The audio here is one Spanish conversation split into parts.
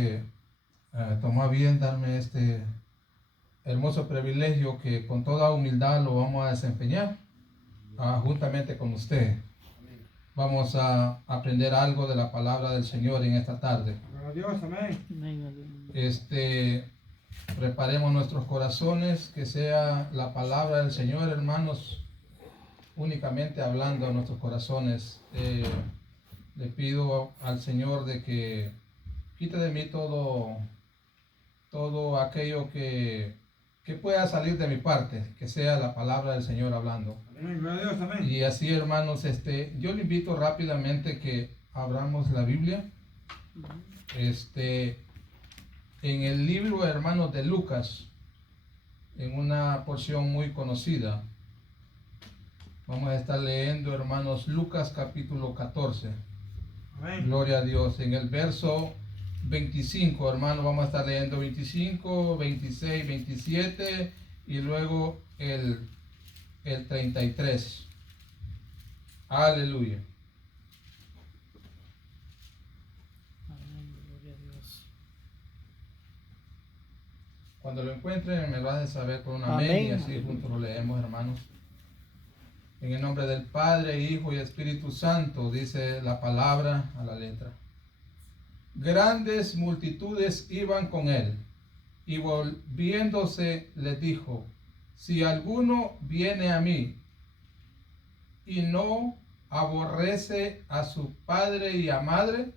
que tomó a bien darme este hermoso privilegio que con toda humildad lo vamos a desempeñar juntamente con usted. Vamos a aprender algo de la palabra del Señor en esta tarde. Dios, amén. Preparemos nuestros corazones, que sea la palabra del Señor, hermanos, únicamente hablando a nuestros corazones. Le pido al Señor de que quite de mí todo aquello que pueda salir de mi parte, que sea la palabra del Señor hablando. Amén. Dios, amén. Y así, hermanos, yo le invito rápidamente que abramos la Biblia. En el libro, hermanos, de Lucas, en una porción muy conocida. Vamos a estar leyendo, hermanos, Lucas capítulo 14. Amén. Gloria a Dios. En el verso 25, hermanos, vamos a estar leyendo 25, 26, 27 y luego el 33. Aleluya. Cuando lo encuentren me lo van a saber por un amén y así juntos lo leemos, hermanos. En el nombre del Padre, Hijo y Espíritu Santo, dice la palabra a la letra. Grandes multitudes iban con él, y volviéndose les dijo: si alguno viene a mí y no aborrece a su padre y a madre,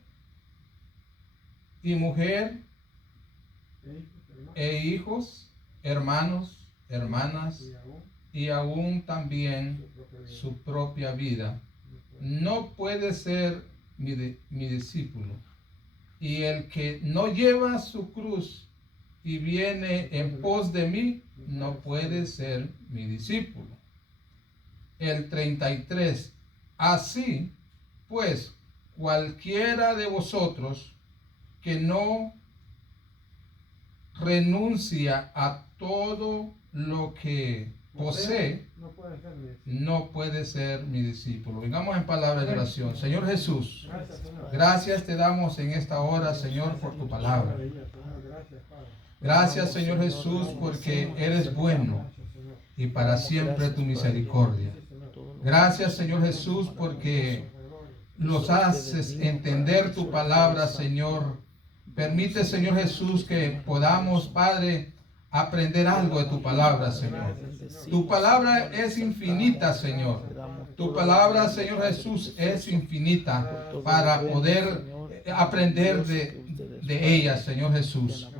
y mujer, e hijos, hermanos, hermanas, y aún también su propia vida, no puede ser mi discípulo. Y el que no lleva su cruz y viene en pos de mí, no puede ser mi discípulo. El 33. Así pues, cualquiera de vosotros que no renuncia a todo lo que posee, no puede ser mi discípulo. Vengamos en palabra de oración. Señor Jesús, gracias te damos en esta hora, Señor, por tu palabra. Gracias, Señor Jesús, porque eres bueno y para siempre tu misericordia. Gracias, Señor Jesús, porque nos haces entender tu palabra, Señor. Permite, Señor Jesús, que podamos, Padre, aprender algo de tu palabra, Señor. Tu palabra es infinita, Señor. Tu palabra, Señor Jesús, es infinita para poder aprender de ella, Señor Jesús.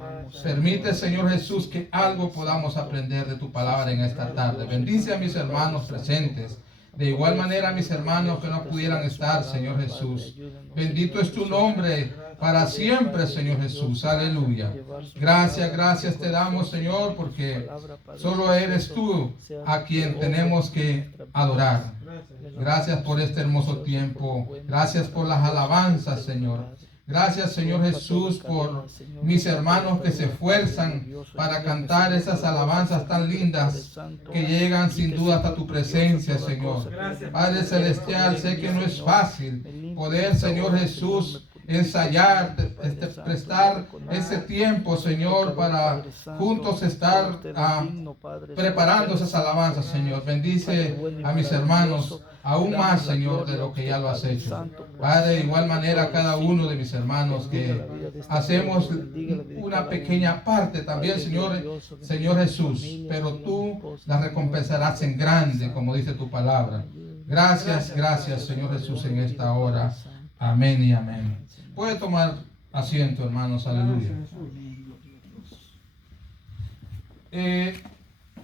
Permite, Señor Jesús, que algo podamos aprender de tu palabra en esta tarde. Bendice a mis hermanos presentes. De igual manera a mis hermanos que no pudieran estar, Señor Jesús. Bendito es tu nombre para siempre, Señor Jesús. Aleluya. Gracias te damos, Señor, porque solo eres tú a quien tenemos que adorar. Gracias por este hermoso tiempo. Gracias por las alabanzas, Señor. Gracias, Señor Jesús, por mis hermanos que se esfuerzan para cantar esas alabanzas tan lindas que llegan sin duda hasta tu presencia, Señor. Padre Celestial, sé que no es fácil poder, Señor Jesús, ensayar, prestar ese tiempo, Señor, para juntos estar preparando esas alabanzas, Señor. Bendice a mis hermanos aún más, Señor, de lo que ya lo has hecho. Padre, de igual manera cada uno de mis hermanos que hacemos una pequeña parte también, Señor Jesús, pero tú la recompensarás en grande, como dice tu palabra. Gracias, Señor Jesús, en esta hora. Amén y amén. Puede tomar asiento, hermanos, aleluya.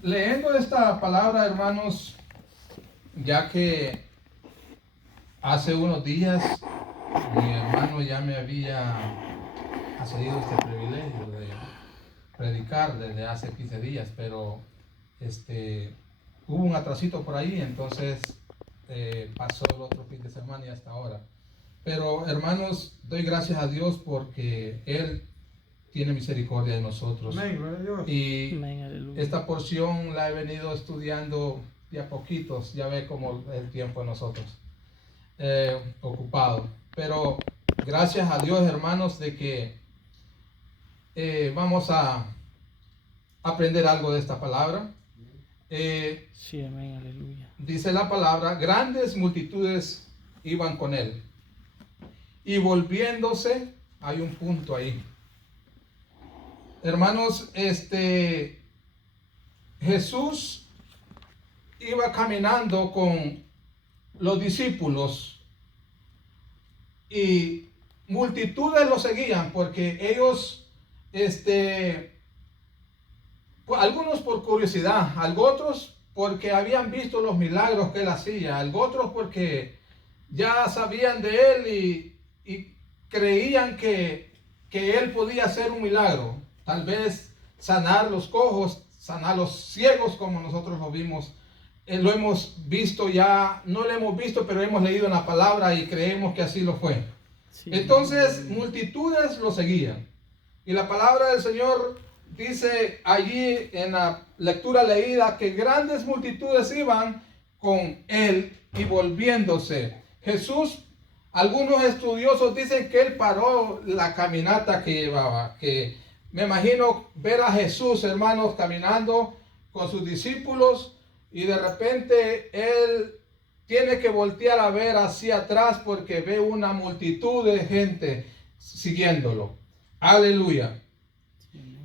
Leyendo esta palabra, hermanos, ya que hace unos días mi hermano ya me había accedido este privilegio de predicar desde hace 15 días, pero hubo un atrasito por ahí, entonces pasó el otro fin de semana y hasta ahora. Pero hermanos, doy gracias a Dios porque Él tiene misericordia de nosotros. Y esta porción la he venido estudiando de a poquitos, ya ve como el tiempo de nosotros ocupado. Pero gracias a Dios, hermanos, de que vamos a aprender algo de esta palabra. Sí, amén, aleluya. Dice la palabra, grandes multitudes iban con él. Y volviéndose, hay un punto ahí. Hermanos, Jesús iba caminando con los discípulos y multitudes lo seguían porque ellos, algunos por curiosidad, otros porque habían visto los milagros que él hacía, otros porque ya sabían de él y creían que él podía hacer un milagro, tal vez sanar los cojos, sanar los ciegos como nosotros lo vimos. Lo hemos visto ya, no lo hemos visto, pero hemos leído en la palabra y creemos que así lo fue. Sí. Entonces, multitudes lo seguían. Y la palabra del Señor dice allí en la lectura leída que grandes multitudes iban con él y volviéndose. Jesús, algunos estudiosos dicen que él paró la caminata que llevaba, que me imagino ver a Jesús, hermanos, caminando con sus discípulos y de repente él tiene que voltear a ver hacia atrás porque ve una multitud de gente siguiéndolo. Aleluya.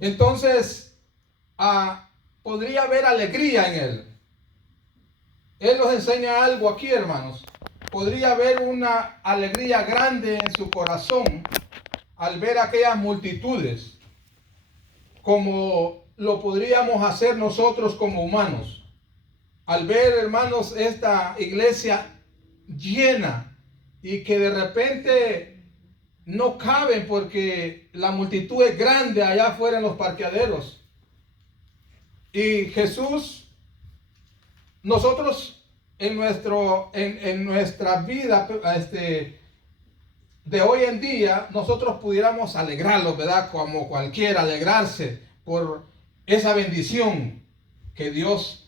Entonces, podría haber alegría en él. Él nos enseña algo aquí, hermanos. Podría haber una alegría grande en su corazón al ver aquellas multitudes, como lo podríamos hacer nosotros como humanos. Al ver, hermanos, esta iglesia llena y que de repente no caben porque la multitud es grande allá afuera en los parqueaderos. Y Jesús, nosotros en nuestra vida de hoy en día, nosotros pudiéramos alegrarlos, ¿verdad? Como cualquiera, alegrarse por esa bendición que Dios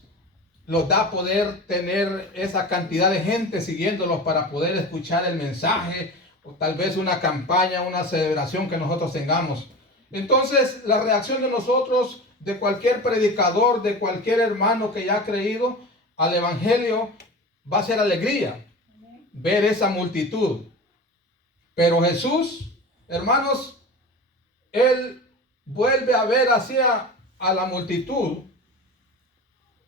los da, poder tener esa cantidad de gente siguiéndolos para poder escuchar el mensaje, o tal vez una campaña, una celebración que nosotros tengamos. Entonces, la reacción de nosotros, de cualquier predicador, de cualquier hermano que ya ha creído al evangelio, va a ser alegría ver esa multitud. Pero Jesús, hermanos, él vuelve a ver hacia a la multitud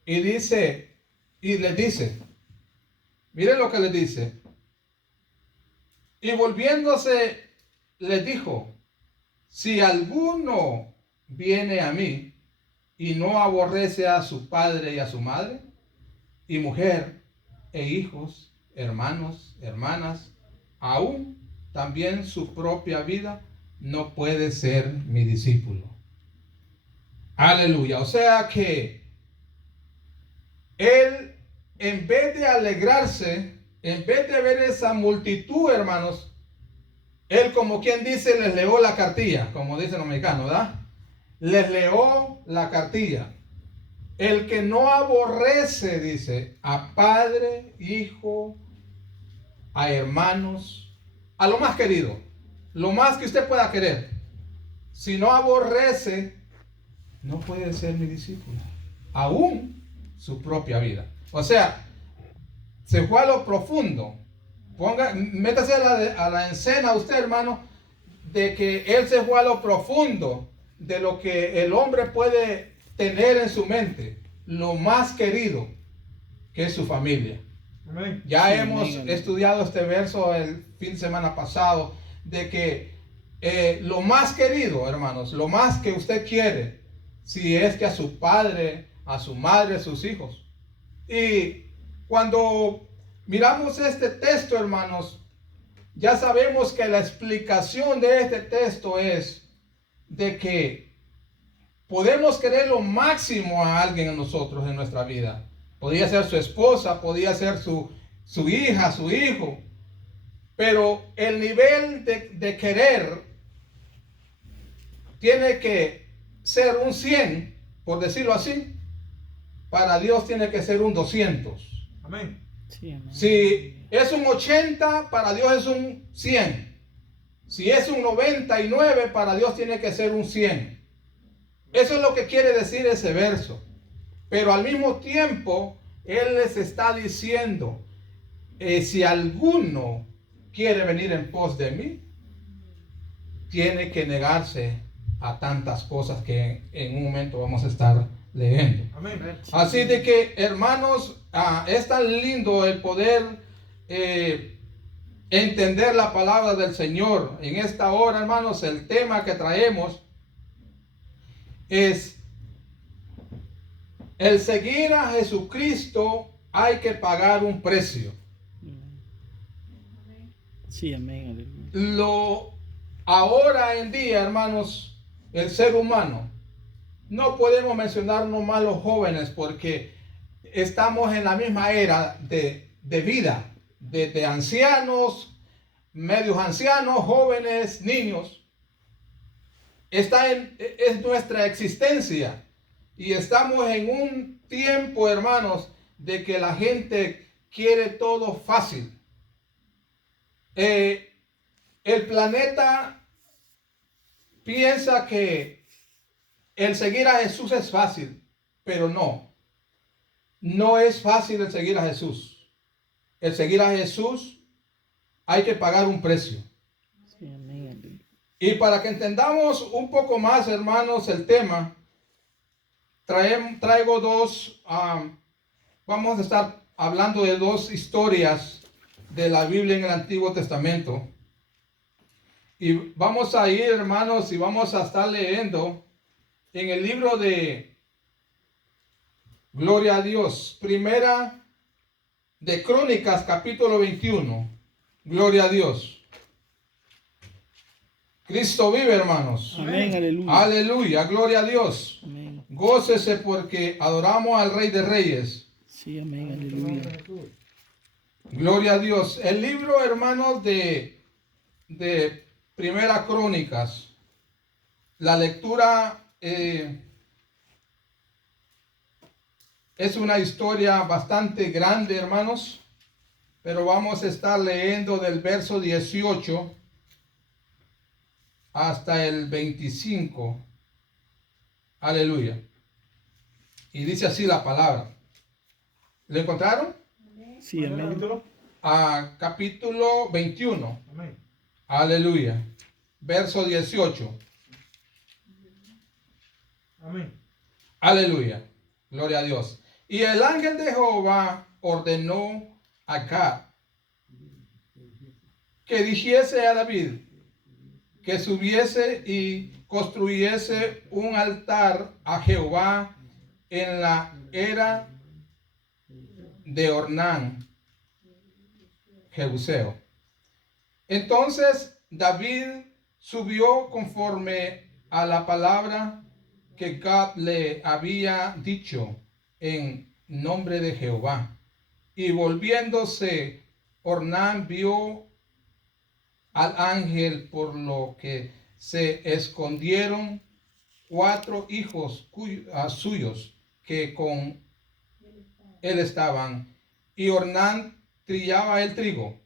y dice, y les dice, miren lo que les dice. Y volviéndose, les dijo, si alguno viene a mí y no aborrece a su padre y a su madre, y mujer, e hijos, hermanos, hermanas, aún también su propia vida, no puede ser mi discípulo. Aleluya. O sea que él, en vez de alegrarse, en vez de ver esa multitud, hermanos, él, como quien dice, les leó la cartilla, como dicen los mexicanos, ¿verdad? Les leó la cartilla. El que no aborrece, dice, a padre, hijo, a hermanos, a lo más querido, lo más que usted pueda querer. Si no aborrece, no puede ser mi discípulo. Aún su propia vida. O sea, se fue a lo profundo. Métase a la escena usted, hermano, de que él se fue a lo profundo de lo que el hombre puede tener en su mente, lo más querido, que es su familia. Amén. Ya Sí, hemos amén. estudiado este verso el fin de semana pasado, de que lo más querido, hermanos, lo más que usted quiere, si es que a su padre, a su madre, a sus hijos. Y cuando miramos este texto, hermanos, ya sabemos que la explicación de este texto es de que podemos querer lo máximo a alguien en nosotros en nuestra vida. Podría ser su esposa, podría ser su hija, su hijo. Pero el nivel de querer tiene que ser un 100, por decirlo así. Para Dios tiene que ser un 200. Amén. Sí, amén. Si es un 80, para Dios es un 100. Si es un 99, para Dios tiene que ser un 100. Eso es lo que quiere decir ese verso. Pero al mismo tiempo, Él les está diciendo, si alguno quiere venir en pos de mí, tiene que negarse a tantas cosas que en un momento vamos a estar leyendo. Amén. Así de que, hermanos, es tan lindo el poder entender la palabra del Señor. En esta hora, hermanos, el tema que traemos es: el seguir a Jesucristo hay que pagar un precio. Sí, amén, aleluya. Ahora en día, hermanos, el ser humano, no podemos mencionar nomás los jóvenes, porque estamos en la misma era de vida, de ancianos, medios ancianos, jóvenes, niños. Es nuestra existencia, y estamos en un tiempo, hermanos, de que la gente quiere todo fácil. El planeta piensa que el seguir a Jesús es fácil, pero no es fácil el seguir a Jesús. El seguir a Jesús hay que pagar un precio. Sí, amén, aleluya. Y para que entendamos un poco más, hermanos, el tema, traigo vamos a estar hablando de dos historias de la Biblia en el Antiguo Testamento. Y vamos a ir, hermanos, y vamos a estar leyendo en el libro de Gloria a Dios, Primera de Crónicas, capítulo 21. Gloria a Dios. Cristo vive, hermanos. Amén, aleluya. Aleluya, gloria a Dios. Amén. Gócese porque adoramos al Rey de Reyes. Sí, amén, aleluya. Gloria a Dios. El libro, hermanos, de Primera Crónicas. La lectura es una historia bastante grande, hermanos. Pero vamos a estar leyendo del verso 18 hasta el 25. Aleluya. Y dice así la palabra. ¿Lo encontraron? Sí, amén. Capítulo 21. Amén. Aleluya. Verso 18. Amén. Aleluya. Gloria a Dios. Y el ángel de Jehová ordenó a Gad que dijese a David que subiese y construyese un altar a Jehová en la era de Ornán, Jebuseo. Entonces David subió conforme a la palabra que Gad le había dicho en nombre de Jehová. Y volviéndose, Ornán vio al ángel, por lo que se escondieron 4 hijos suyos que con él estaban, y Ornán trillaba el trigo.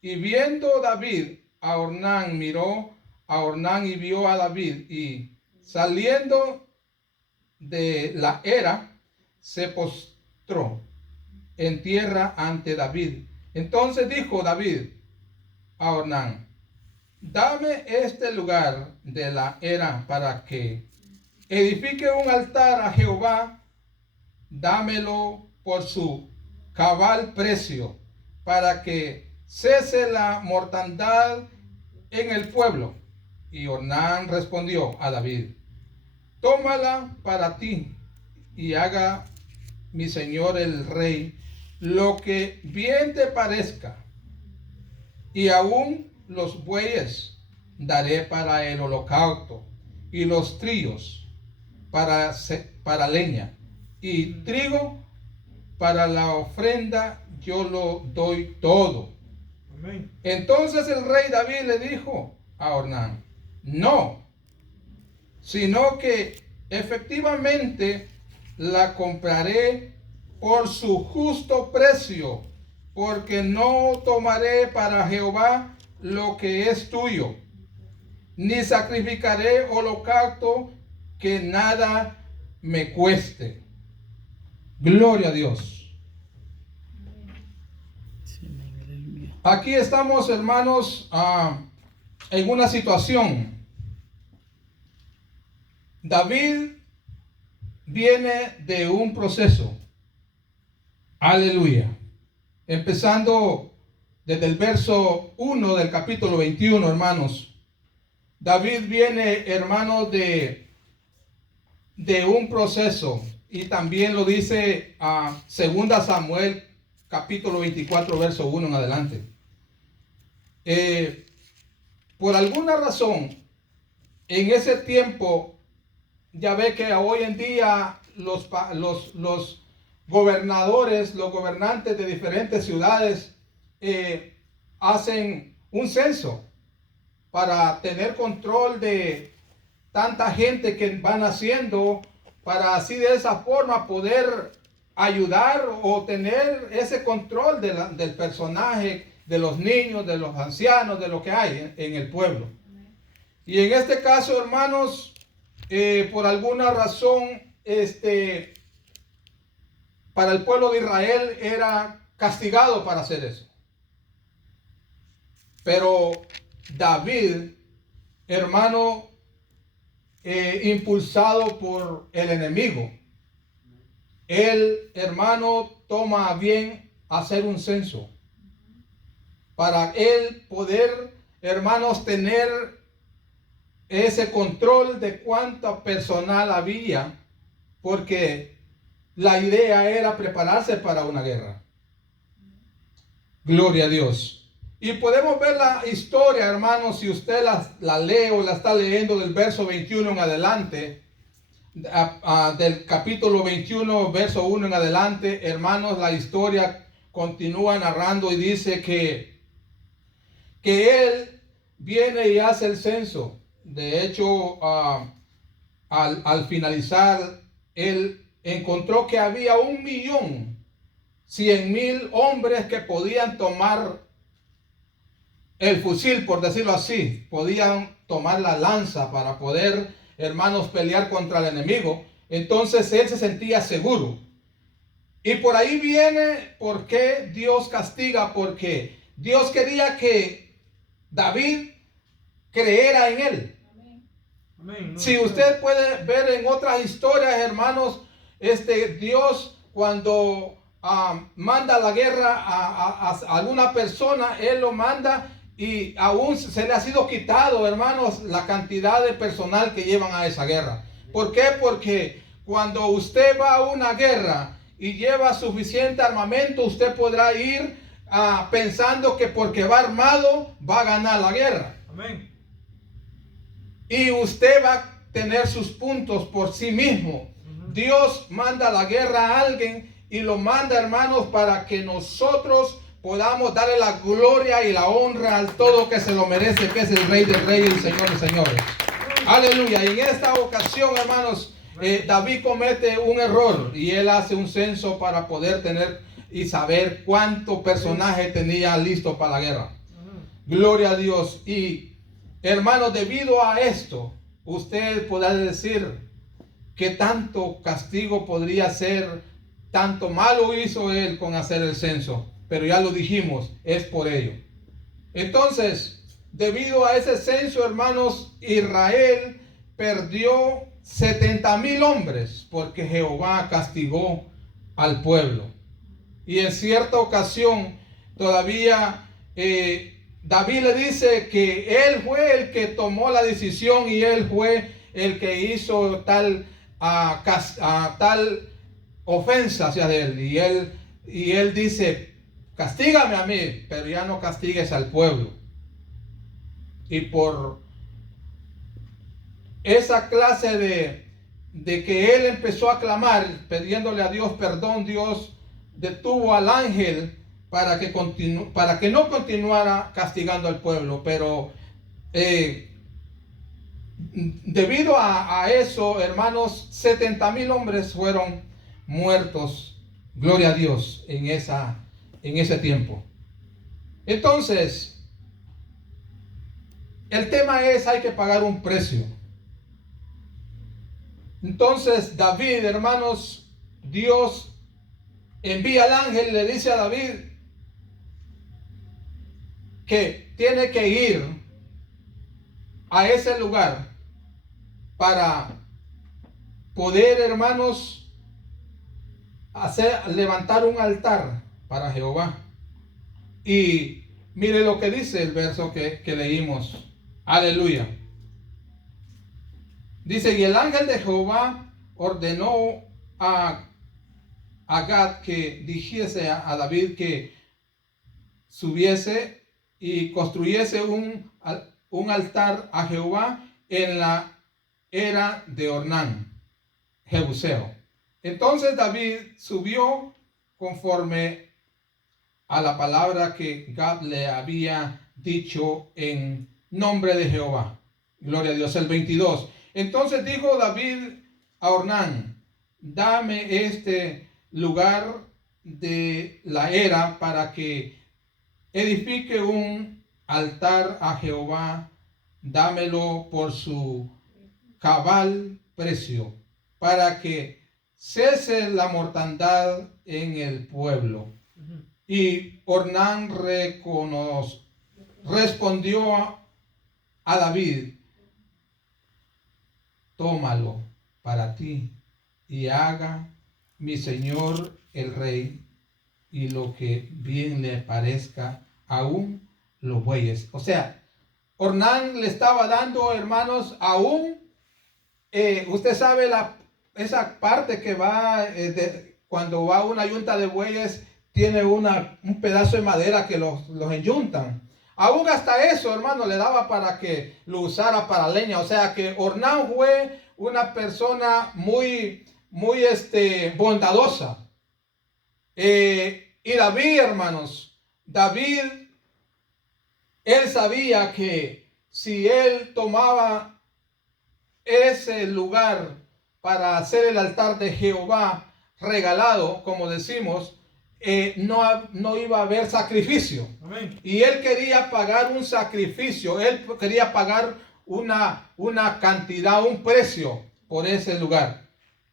Y viendo David a Ornán, miró a Ornán y vio a David, y saliendo de la era, se postró en tierra ante David. Entonces dijo David a Ornán: dame este lugar de la era para que edifique un altar a Jehová. Dámelo por su cabal precio, para que cese la mortandad en el pueblo. Y Ornán respondió a David: tómala para ti, y haga mi señor el rey lo que bien te parezca. Y aún los bueyes daré para el holocausto, y los trillos para leña, y trigo para la ofrenda, yo lo doy todo. Amén. Entonces el rey David le dijo a Ornán: no, sino que efectivamente la compraré por su justo precio, porque no tomaré para Jehová lo que es tuyo. ni sacrificaré holocausto que nada me cueste. Gloria a Dios. Sí, amén, aleluya. Aquí estamos, hermanos, en una situación. David viene de un proceso. Aleluya. Empezando desde el verso 1 del capítulo 21, hermanos. David viene, hermanos, de un proceso. Y también lo dice segunda Samuel, capítulo 24, verso 1 en adelante. Por alguna razón, en ese tiempo, ya ve que hoy en día los gobernadores, los gobernantes de diferentes ciudades hacen un censo para tener control de tanta gente que van haciendo, para así de esa forma poder ayudar o tener ese control del personaje, de los niños, de los ancianos, de lo que hay en el pueblo. Y en este caso, hermanos, por alguna razón, para el pueblo de Israel era castigado para hacer eso. Pero David, hermano, impulsado por el enemigo, él, hermano, toma a bien hacer un censo para él poder, hermanos, tener ese control de cuánto personal había, porque la idea era prepararse para una guerra. Gloria a Dios. Y podemos ver la historia, hermanos, si usted la lee o la está leyendo del verso 21 en adelante, del capítulo 21, verso 1 en adelante, hermanos, la historia continúa narrando y dice que él viene y hace el censo. De hecho, al finalizar, él encontró que había 1.100.000 hombres que podían tomar el fusil, por decirlo así, podían tomar la lanza para poder, hermanos, pelear contra el enemigo. Entonces él se sentía seguro. Y por ahí viene por qué Dios castiga, porque Dios quería que David creyera en él. Amén. Si usted puede ver en otras historias, hermanos, Dios cuando manda la guerra a alguna persona, él lo manda y aún se le ha sido quitado, hermanos, la cantidad de personal que llevan a esa guerra. ¿Por qué? Porque cuando usted va a una guerra y lleva suficiente armamento, usted podrá ir pensando que porque va armado va a ganar la guerra. Amén. Y usted va a tener sus puntos por sí mismo. Dios manda la guerra a alguien y lo manda, hermanos, para que nosotros podamos darle la gloria y la honra al todo que se lo merece, que es el Rey de Reyes y el Señor de Señores. Aleluya. Y en esta ocasión, hermanos, David comete un error y él hace un censo para poder tener y saber cuánto personaje tenía listo para la guerra. Gloria a Dios. Y hermanos, debido a esto, usted podrá decir que tanto castigo podría ser, tanto malo hizo él con hacer el censo. Pero ya lo dijimos, es por ello. Entonces, debido a ese censo, hermanos, Israel perdió 70.000 hombres porque Jehová castigó al pueblo. Y en cierta ocasión, todavía David le dice que él fue el que tomó la decisión y él fue el que hizo tal ofensa hacia él. Y él dice: castígame a mí, pero ya no castigues al pueblo. Y por esa clase de que él empezó a clamar, pidiéndole a Dios perdón, Dios detuvo al ángel para que no continuara castigando al pueblo. Pero debido a eso, hermanos, 70.000 hombres fueron muertos, gloria a Dios, en ese tiempo. Entonces, el tema es, hay que pagar un precio. Entonces David, hermanos, Dios envía al ángel y le dice a David que tiene que ir a ese lugar para poder, hermanos, levantar un altar para Jehová. Y mire lo que dice el verso que leímos. Aleluya. Dice, y el ángel de Jehová ordenó a Gad que dijese a David que subiese y construyese un altar a Jehová en la era de Ornán, Jebuseo. Entonces David subió conforme a la palabra que Gad le había dicho en nombre de Jehová. Gloria a Dios. El 22. Entonces dijo David a Ornán, dame este lugar de la era para que edifique un altar a Jehová, dámelo por su cabal precio, para que cese la mortandad en el pueblo. Y Ornán respondió a David, tómalo para ti y haga mi señor el rey y lo que bien le parezca, aún los bueyes. O sea, Ornán le estaba dando, hermanos, aún, usted sabe esa parte que va, cuando va una yunta de bueyes, tiene un pedazo de madera que los enyuntan. Aún hasta eso, hermano, le daba para que lo usara para leña. O sea que Ornán fue una persona muy bondadosa. Y David, hermanos, él sabía que si él tomaba ese lugar para hacer el altar de Jehová regalado, como decimos, no iba a haber sacrificio. Amén. Y él quería pagar un sacrificio, él quería pagar una cantidad, un precio por ese lugar.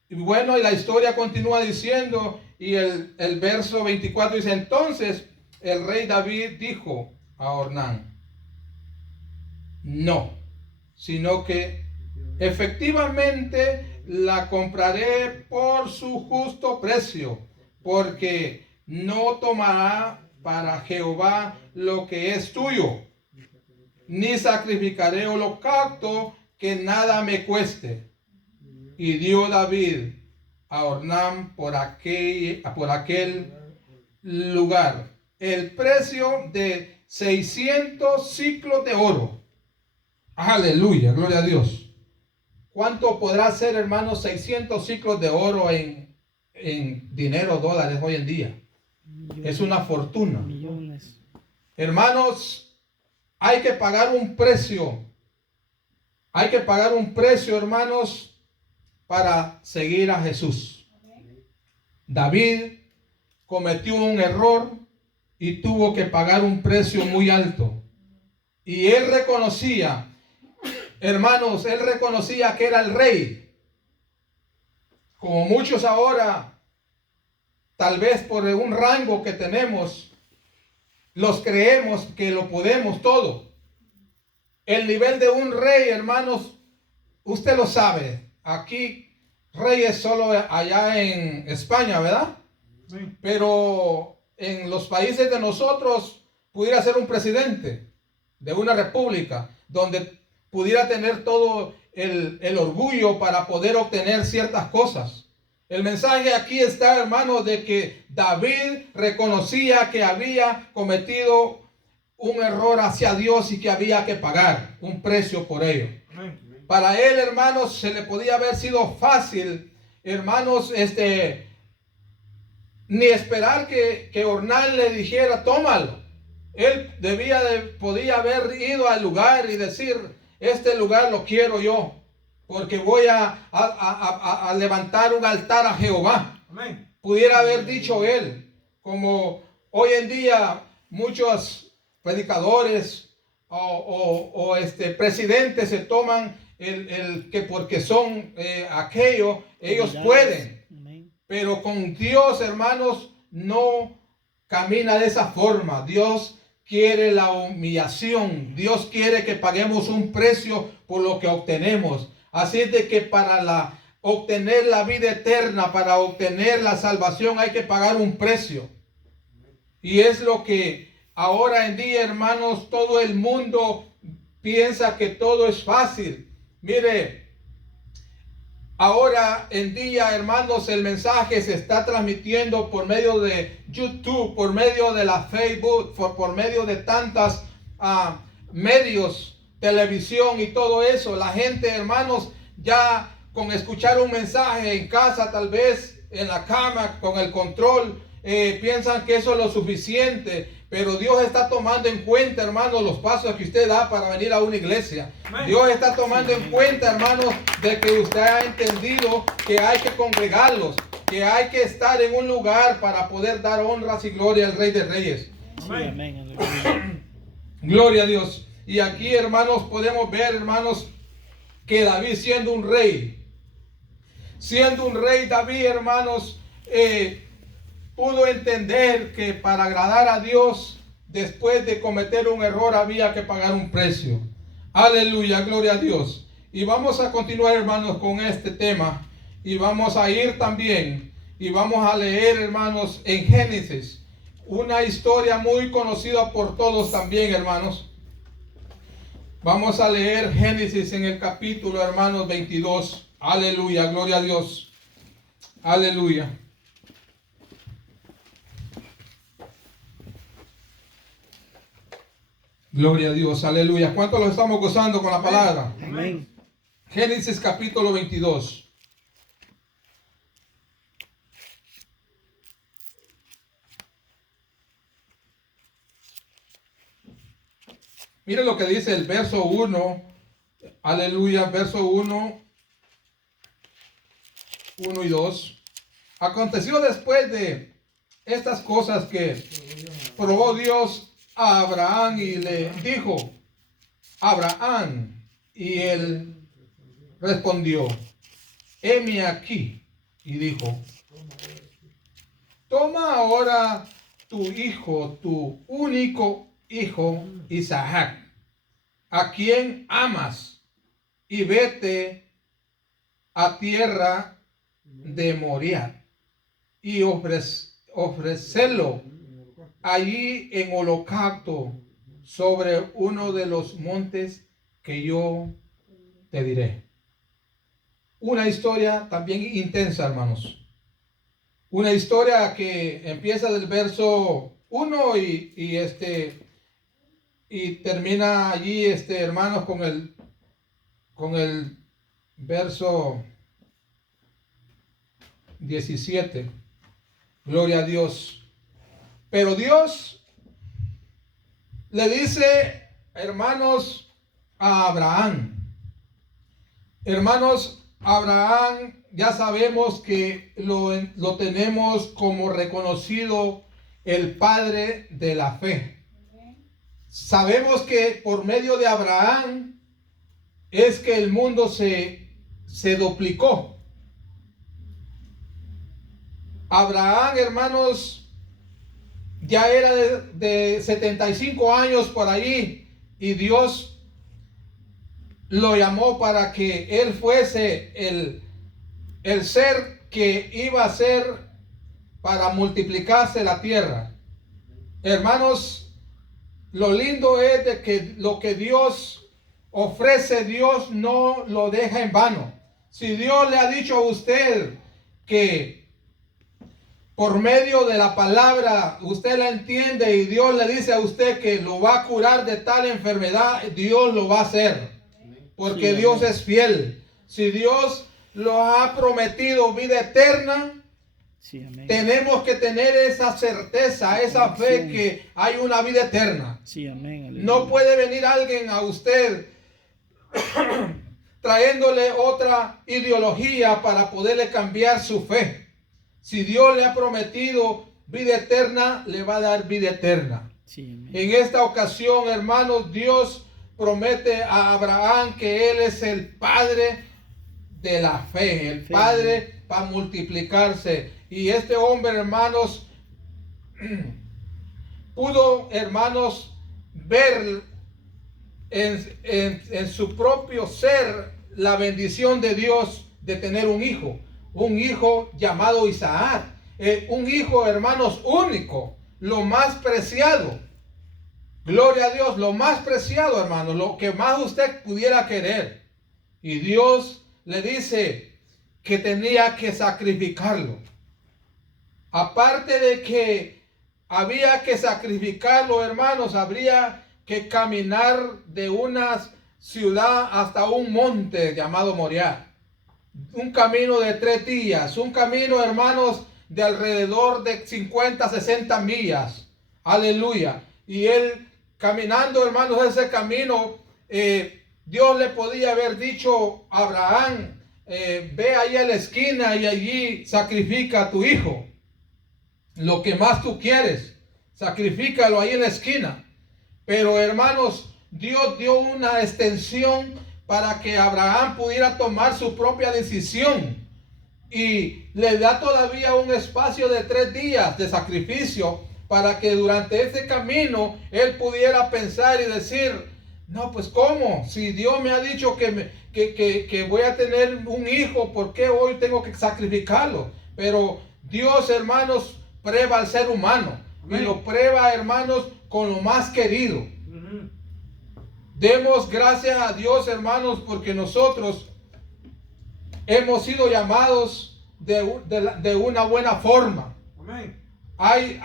Y bueno, y la historia continúa diciendo, y el verso 24 dice, entonces el rey David dijo a Ornán, no, sino que efectivamente la compraré por su justo precio, porque no tomará para Jehová lo que es tuyo, ni sacrificaré holocausto que nada me cueste. Y dio David a Ornán por aquel lugar el precio de 600 ciclos de oro. Aleluya, gloria a Dios. ¿Cuánto podrá ser, hermanos, 600 ciclos de oro en dinero, dólares hoy en día? Es una fortuna. Millones. Hermanos, hay que pagar un precio. Hay que pagar un precio, hermanos, para seguir a Jesús. David cometió un error y tuvo que pagar un precio muy alto. Y él reconocía, hermanos, él reconocía que era el rey. Como muchos ahora, tal vez por un rango que tenemos, los creemos que lo podemos todo. El nivel de un rey, hermanos, usted lo sabe. Aquí reyes solo allá en España, ¿verdad? Sí. Pero en los países de nosotros pudiera ser un presidente de una república donde pudiera tener todo el orgullo para poder obtener ciertas cosas. El mensaje aquí está, hermano, de que David reconocía que había cometido un error hacia Dios y que había que pagar un precio por ello. Amén. Para él, hermanos, se le podía haber sido fácil, hermanos, ni esperar que Ornán le dijera, tómalo. Él podía haber ido al lugar y decir, este lugar lo quiero yo, porque voy a levantar un altar a Jehová. Amén. Pudiera haber dicho él, como hoy en día muchos predicadores presidentes se toman el que porque son aquello, ellos pueden. Amén. Pero con Dios, hermanos, no camina de esa forma. Dios quiere la humillación. Dios quiere que paguemos un precio por lo que obtenemos. Así es de que para obtener la vida eterna, para obtener la salvación, hay que pagar un precio. Y es lo que ahora en día, hermanos, todo el mundo piensa que todo es fácil. Mire, ahora en día, hermanos, el mensaje se está transmitiendo por medio de YouTube, por medio de la Facebook, por medio de tantas medios, televisión y todo eso. La gente, hermanos, ya con escuchar un mensaje en casa, tal vez en la cama, con el control, piensan que eso es lo suficiente. Pero Dios está tomando en cuenta, hermanos, los pasos que usted da para venir a una iglesia. Dios está tomando en cuenta, hermanos, de que usted ha entendido que hay que congregarlos, que hay que estar en un lugar para poder dar honras y gloria al Rey de Reyes. Sí, amén. Aleluya. Gloria a Dios. Y aquí, hermanos, podemos ver, hermanos, que David siendo un rey David, hermanos, pudo entender que para agradar a Dios, después de cometer un error, había que pagar un precio. Aleluya, gloria a Dios. Y vamos a continuar, hermanos, con este tema. Y vamos a ir también, y vamos a leer, hermanos, en Génesis, una historia muy conocida por todos también, hermanos. Vamos a leer Génesis en el capítulo, hermanos, 22. Aleluya, gloria a Dios. Aleluya. Gloria a Dios, aleluya. ¿Cuánto lo estamos gozando con la palabra? Amén. Génesis capítulo 22. Mire lo que dice el verso 1. Aleluya, verso 1 y 2. Aconteció después de estas cosas que probó Dios a Abraham y le dijo: Abraham, y él respondió: heme aquí. Y dijo: toma ahora tu hijo, tu único hijo Isaac, a quien amas, y vete a tierra de Moriah y ofrecelo allí en holocausto sobre uno de los montes que yo te diré. Una historia también intensa, hermanos. Una historia que empieza del verso 1 y termina allí, hermanos, con el verso 17. Gloria a Dios. Pero Dios le dice, hermanos, a Abraham. Hermanos, Abraham ya sabemos que lo tenemos como reconocido el padre de la fe. Sabemos que por medio de Abraham es que el mundo se duplicó. Abraham, hermanos, ya era de 75 años por allí, y Dios lo llamó para que él fuese el ser que iba a ser para multiplicarse la tierra. Hermanos, lo lindo es de que lo que Dios ofrece, Dios no lo deja en vano. Si Dios le ha dicho a usted que por medio de la palabra usted la entiende y Dios le dice a usted que lo va a curar de tal enfermedad, Dios lo va a hacer, porque sí, Dios es fiel. Si Dios lo ha prometido vida eterna, sí, tenemos que tener esa certeza, esa fe, sí, que hay una vida eterna. Sí, amén. No puede venir alguien a usted trayéndole otra ideología para poderle cambiar su fe. Si Dios le ha prometido vida eterna, le va a dar vida eterna. Sí, amén. En esta ocasión, hermanos, Dios promete a Abraham que él es el padre de la fe, el padre para multiplicarse. Y este hombre, hermanos, pudo, hermanos, ver en su propio ser la bendición de Dios de tener un hijo llamado Isaac, un hijo, hermanos, único, lo más preciado. Gloria a Dios, lo más preciado, hermanos, lo que más usted pudiera querer. Y Dios le dice que tenía que sacrificarlo. Aparte de que había que sacrificarlo, hermanos, habría que caminar de una ciudad hasta un monte llamado Moriah. Un camino de 3 días, un camino, hermanos, de alrededor de 50, 60 millas. Aleluya. Y él caminando, hermanos, ese camino, Dios le podía haber dicho a Abraham, ve ahí a la esquina y allí sacrifica a tu hijo. Lo que más tú quieres, sacrifícalo ahí en la esquina. Pero, hermanos, Dios dio una extensión para que Abraham pudiera tomar su propia decisión. Y le da todavía un espacio de 3 días de sacrificio para que durante ese camino él pudiera pensar y decir, no, pues ¿cómo? Si Dios me ha dicho que voy a tener un hijo, ¿por qué hoy tengo que sacrificarlo? Pero Dios, hermanos, prueba al ser humano. Amén. Y lo prueba, hermanos, con lo más querido. Demos gracias a Dios, hermanos, porque nosotros hemos sido llamados de una buena forma. Amén. Hay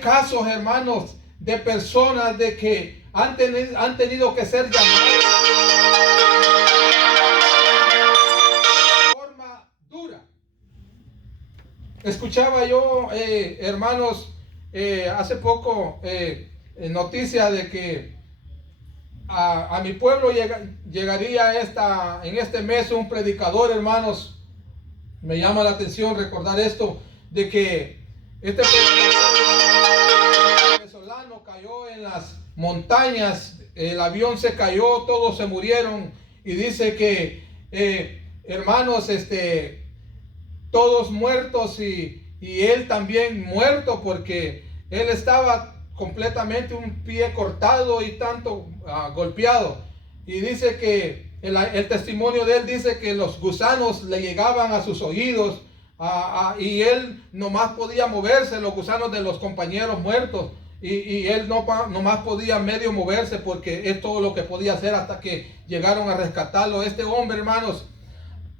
casos, hermanos, de personas de que han tenido que ser llamados de forma dura. Escuchaba yo, hermanos, hace poco noticia de que a mi pueblo llegaría en este mes un predicador, hermanos. Me llama la atención recordar esto, de que este venezolano cayó en las montañas, el avión se cayó, todos se murieron, y dice que, hermanos, todos muertos y él también muerto, porque él estaba completamente un pie cortado y tanto golpeado. Y dice que el testimonio de él dice que los gusanos le llegaban a sus oídos, y él nomás podía moverse, los gusanos de los compañeros muertos, y él nomás podía medio moverse, porque es todo lo que podía hacer hasta que llegaron a rescatarlo. Este hombre, hermanos,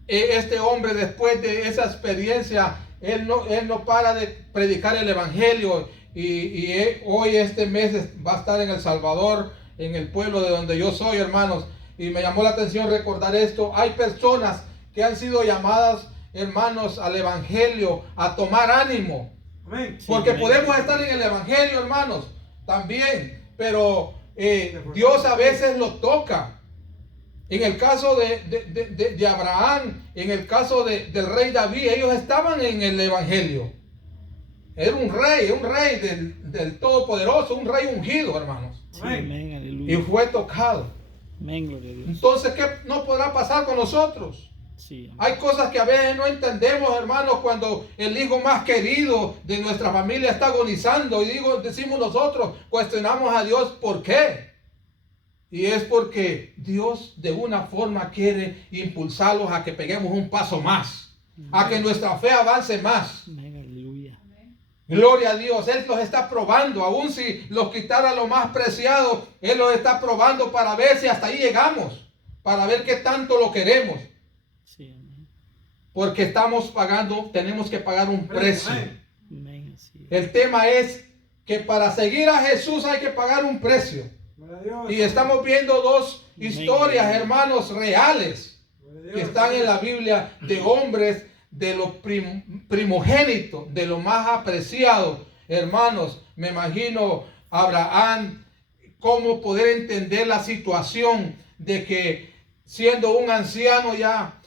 después de esa experiencia, él no para de predicar el evangelio. Y hoy este mes va a estar en El Salvador, en el pueblo de donde yo soy, hermanos. Y me llamó la atención recordar esto. Hay personas que han sido llamadas, hermanos, al evangelio, a tomar ánimo. Amén. Porque podemos estar en el evangelio, hermanos, también. Pero Dios a veces lo toca. En el caso de Abraham, en el caso del rey David, ellos estaban en el evangelio. Era un rey del Todopoderoso, un rey ungido, hermanos. Sí, amén, Y aleluya. fue tocado. Amén, gloria a Dios. Entonces, ¿qué no podrá pasar con nosotros? Sí, amén. Hay cosas que a veces no entendemos, hermanos, cuando el hijo más querido de nuestra familia está agonizando. Y decimos nosotros, cuestionamos a Dios, ¿por qué? Y es porque Dios de una forma quiere impulsarlos a que peguemos un paso más, a que nuestra fe avance más. Amén, aleluya. Gloria a Dios, Él los está probando. Aún si los quitara lo más preciado, Él los está probando para ver si hasta ahí llegamos, para ver qué tanto lo queremos. Sí, amén. Porque tenemos que pagar un precio. Amén, así es. El tema es que para seguir a Jesús hay que pagar un precio. Y estamos viendo 2 historias, hermanos, reales, que están en la Biblia, de hombres, de los primogénitos, de lo más apreciado. Hermanos, me imagino Abraham, cómo poder entender la situación de que siendo un anciano ya,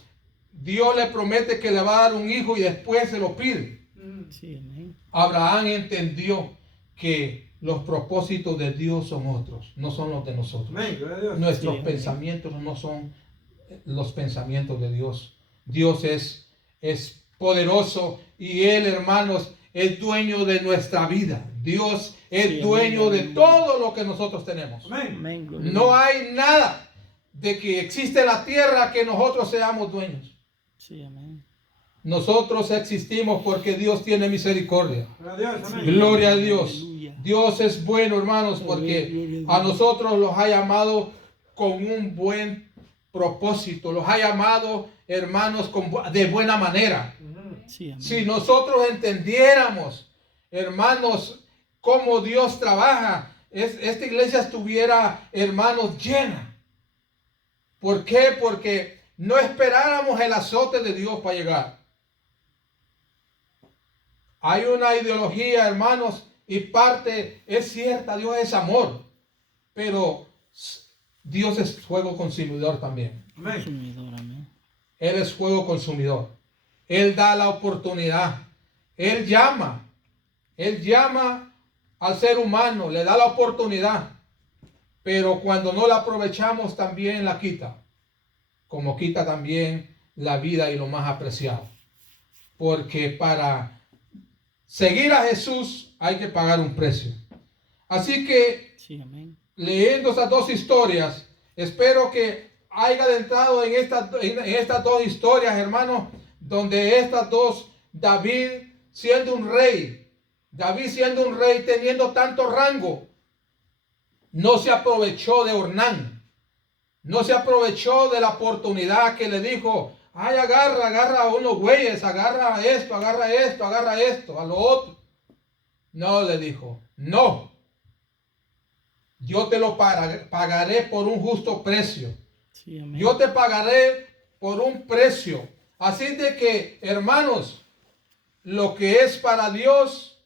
Dios le promete que le va a dar un hijo y después se lo pide. Sí, amén. Abraham entendió que los propósitos de Dios son otros, no son los de nosotros. Amén. Gloria a Dios. Nuestros Sí, amén. pensamientos no son los pensamientos de Dios. Dios es poderoso y Él, hermanos, es dueño de nuestra vida. Dios es Sí, dueño amén, de amén. todo lo que nosotros tenemos. Amén. Amén. Gloria a No Dios. hay nada de que existe en la tierra que nosotros seamos dueños. Sí, amén. Nosotros existimos porque Dios tiene misericordia. Gloria a Dios. Amén. Gloria a Dios. Aleluya. Dios es bueno, hermanos, porque a nosotros los ha llamado con un buen propósito. Los ha llamado, hermanos, de buena manera. Ujú. Sí, amén. Si nosotros entendiéramos, hermanos, cómo Dios trabaja, esta iglesia estuviera, hermanos, llena. ¿Por qué? Porque no esperáramos el azote de Dios para llegar. Hay una ideología, hermanos, y parte es cierta, Dios es amor, pero Dios es fuego consumidor también. Amén. Consumidor, amén. Él es fuego consumidor. Él da la oportunidad. Él llama al ser humano, le da la oportunidad, pero cuando no la aprovechamos también la quita, como quita también la vida y lo más apreciado. Porque para seguir a Jesús hay que pagar un precio. Así que Sí, amén. leyendo estas dos historias, espero que haya adentrado en estas dos historias, hermanos, donde estas dos, David siendo un rey teniendo tanto rango, no se aprovechó de Ornán, no se aprovechó de la oportunidad que le dijo, ay, agarra a unos güeyes, agarra esto, a lo otro. No, le dijo, no. Yo te lo pagaré por un justo precio. Sí, amén. Yo te pagaré por un precio. Así de que, hermanos, lo que es para Dios,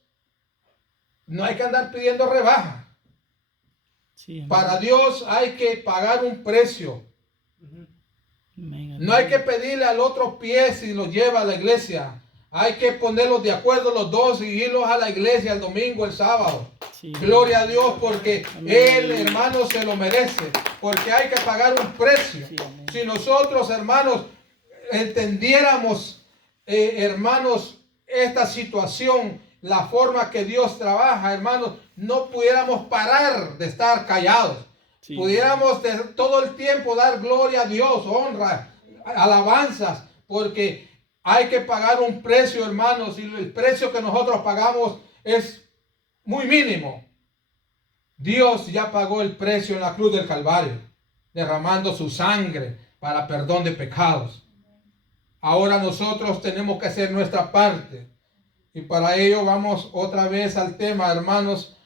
no hay que andar pidiendo rebaja. Sí, amén. Para Dios hay que pagar un precio. Amén, No hay que aleluya. pedirle al otro pie si lo lleva a la iglesia. Hay que ponerlos de acuerdo los dos y irlos a la iglesia el domingo, el sábado. Sí, Gloria a Dios porque Amén. Él, hermanos, se lo merece. Porque hay que pagar un precio. Sí, amén. Si nosotros, hermanos, entendiéramos, hermanos, esta situación, la forma que Dios trabaja, hermanos, no pudiéramos parar de estar callados. Sí. Pudiéramos todo el tiempo dar gloria a Dios, honra, alabanzas, porque hay que pagar un precio, hermanos, y el precio que nosotros pagamos es muy mínimo. Dios ya pagó el precio en la cruz del Calvario, derramando su sangre para perdón de pecados. Ahora nosotros tenemos que hacer nuestra parte. Y para ello vamos otra vez al tema, hermanos,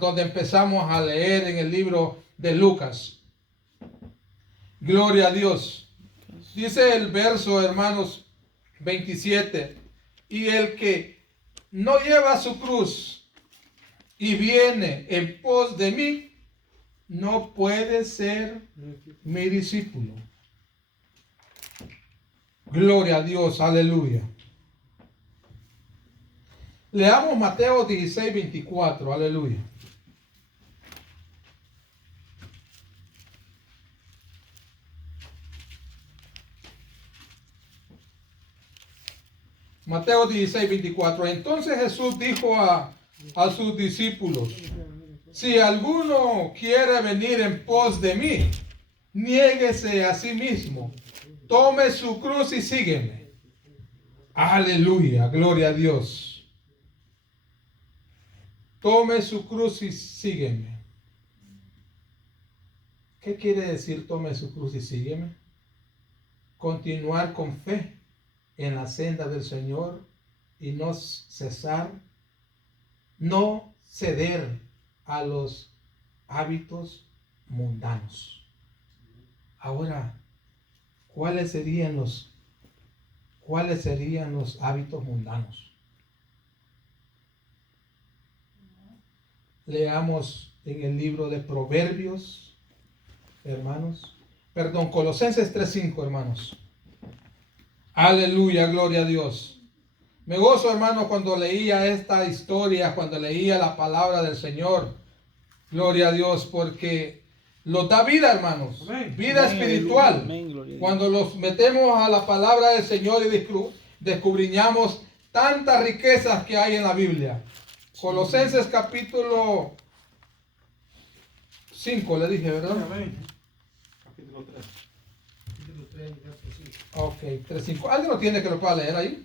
donde empezamos a leer en el libro de Lucas. Gloria a Dios. Dice el verso, hermanos, 27. Y el que no lleva su cruz y viene en pos de mí, no puede ser mi discípulo. Gloria a Dios, aleluya. Leamos Mateo 16, 24, aleluya. Mateo 16, 24. Entonces Jesús dijo a sus discípulos, si alguno quiere venir en pos de mí, niéguese a sí mismo, tome su cruz y sígueme. Aleluya, gloria a Dios. Tome su cruz y sígueme. ¿Qué quiere decir tome su cruz y sígueme? Continuar con fe en la senda del Señor y no cesar, no ceder a los hábitos mundanos. Ahora, ¿cuáles serían los hábitos mundanos? Leamos en el libro de Proverbios, hermanos. Perdón, Colosenses 3:5, hermanos. Aleluya, gloria a Dios. Me gozo, hermano, cuando leía esta historia, cuando leía la palabra del Señor. Gloria a Dios, porque nos da vida, hermanos. Amén. Vida Amén, espiritual. aleluya. Amén, gloria a Dios. Cuando los metemos a la palabra del Señor y descubriñamos tantas riquezas que hay en la Biblia. Colosenses capítulo 5, le dije, ¿verdad? Amén. Capítulo 3. Capítulo 3, verso 5. Ok, 3:5. ¿Alguien lo tiene que lo pueda leer ahí?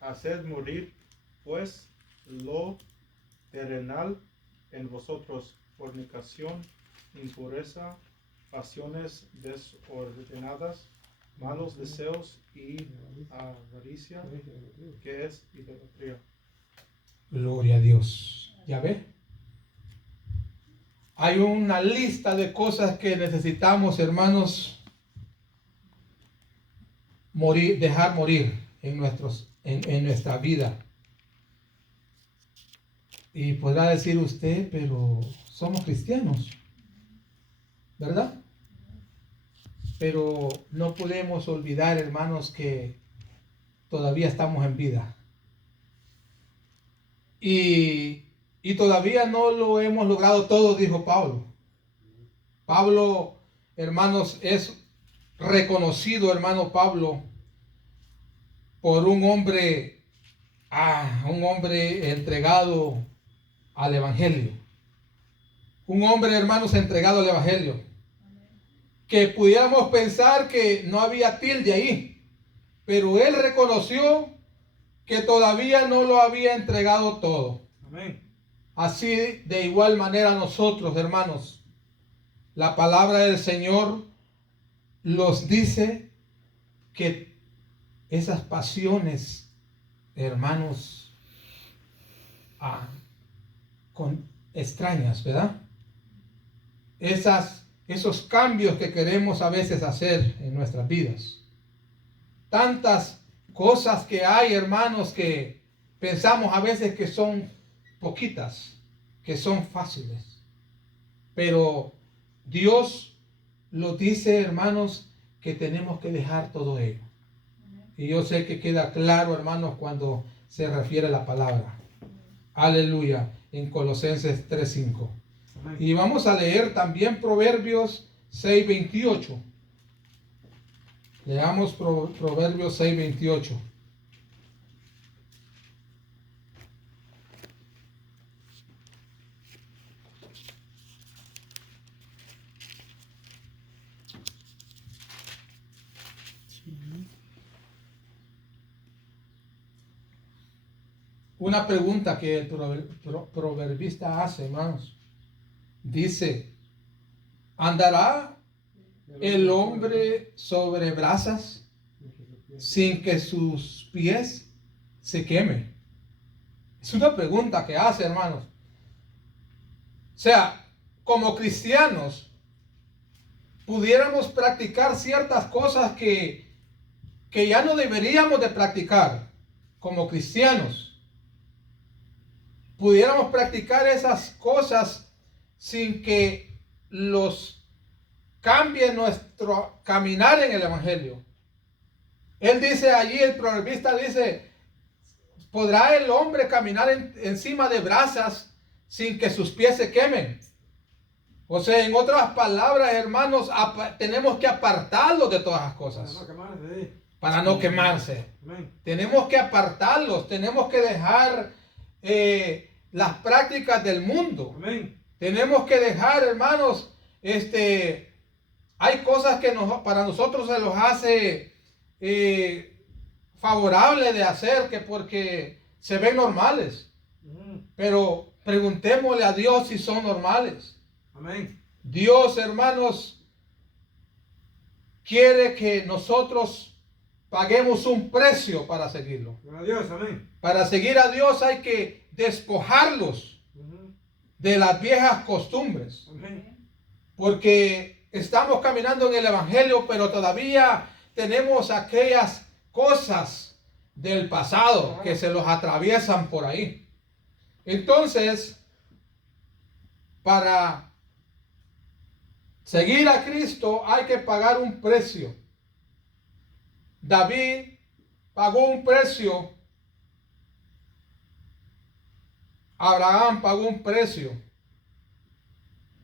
Haced morir, pues, lo terrenal en vosotros: fornicación, impureza, pasiones desordenadas, malos deseos y avaricia, que es idolatría. Gloria a Dios. ¿Ya ve? Hay una lista de cosas que necesitamos, hermanos, morir, dejar morir en nuestra vida. Y podrá decir usted, pero somos cristianos, ¿verdad? Pero no podemos olvidar, hermanos, que todavía estamos en vida. Y todavía no lo hemos logrado todo, dijo Pablo. Pablo, hermanos, es reconocido, hermano Pablo, por un hombre entregado al Evangelio. Un hombre, hermanos, entregado al Evangelio. Que pudiéramos pensar que no había tilde ahí, pero él reconoció que todavía no lo había entregado todo. Amén. Así de igual manera nosotros, hermanos, la palabra del Señor nos dice que esas pasiones, hermanos, extrañas, ¿verdad? Esos cambios que queremos a veces hacer en nuestras vidas. Tantas cosas que hay, hermanos, que pensamos a veces que son poquitas, que son fáciles. Pero Dios lo dice, hermanos, que tenemos que dejar todo ello. Y yo sé que queda claro, hermanos, cuando se refiere a la palabra. Aleluya, en Colosenses 3:5. Y vamos a leer también Proverbios 6:28. Leamos Proverbios 6:28. Sí, amén. Una pregunta que el proverbista hace, hermanos. Dice, ¿andará el hombre sobre brasas sin que sus pies se quemen? Es una pregunta que hace, hermanos. O sea, como cristianos, pudiéramos practicar ciertas cosas que ya no deberíamos de practicar como cristianos. Pudiéramos practicar esas cosas sin que los cambie nuestro caminar en el Evangelio. Él dice allí, el proverbista dice, ¿podrá el hombre caminar encima de brasas sin que sus pies se quemen? O sea, en otras palabras, hermanos, tenemos que apartarlos de todas las cosas. Para no quemarse. Amén. Tenemos que apartarlos, tenemos que dejar las prácticas del mundo. Amén. Tenemos que dejar, hermanos, hay cosas que para nosotros se los hace favorable de hacer, que porque se ven normales. Pero preguntémosle a Dios si son normales. Amén. Dios, hermanos, quiere que nosotros paguemos un precio para seguirlo. Gloria a Dios. Amén. Para seguir a Dios hay que despojarlos de las viejas costumbres. Amén. Porque estamos caminando en el Evangelio, pero todavía tenemos aquellas cosas del pasado que se los atraviesan por ahí. Entonces, para seguir a Cristo hay que pagar un precio. David pagó un precio. Abraham pagó un precio.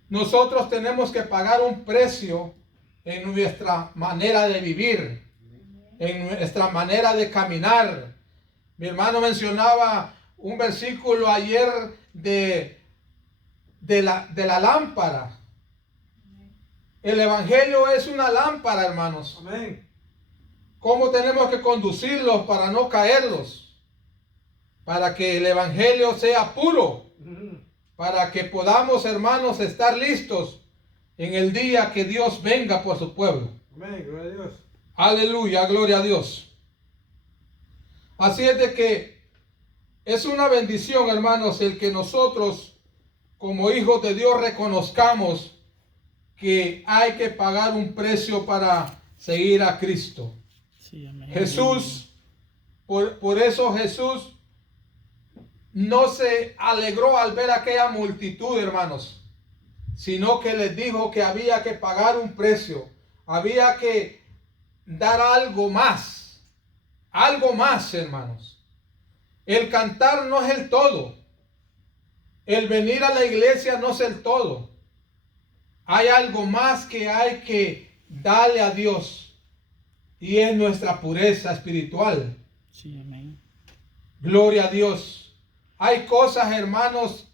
Nosotros tenemos que pagar un precio en nuestra manera de vivir, en nuestra manera de caminar. Mi hermano mencionaba un versículo ayer de la lámpara. El evangelio es una lámpara, hermanos. Amén. ¿Cómo tenemos que conducirlos para no caerlos? Para que el evangelio sea puro. Para que podamos, hermanos, estar listos en el día que Dios venga por su pueblo. Amén, gloria a Dios. Aleluya, gloria a Dios. Así es de que es una bendición, hermanos, el que nosotros, como hijos de Dios, reconozcamos que hay que pagar un precio para seguir a Cristo. Sí, amén. Jesús, por eso Jesús no se alegró al ver aquella multitud, hermanos, sino que les dijo que había que pagar un precio, había que dar algo más, hermanos. El cantar no es el todo, el venir a la iglesia no es el todo. Hay algo más que hay que darle a Dios, y es nuestra pureza espiritual. Sí, amén. Gloria a Dios. Hay cosas, hermanos,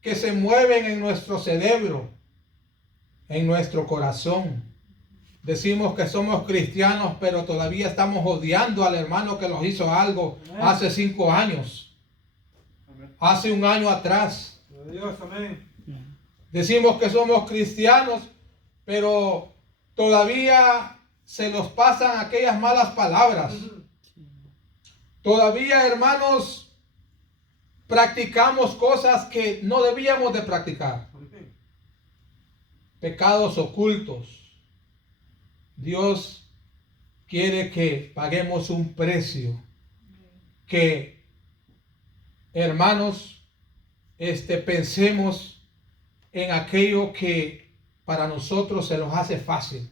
que se mueven en nuestro cerebro, en nuestro corazón. Decimos que somos cristianos, pero todavía estamos odiando al hermano que nos hizo algo hace 5 años, hace 1 año atrás. Gloria a Dios, amén. Decimos que somos cristianos, pero todavía se nos pasan aquellas malas palabras. Todavía, hermanos, practicamos cosas que no debíamos de practicar. Amén. Pecados ocultos. Dios quiere que paguemos un precio. Que, hermanos, pensemos en aquello que para nosotros se nos hace fácil.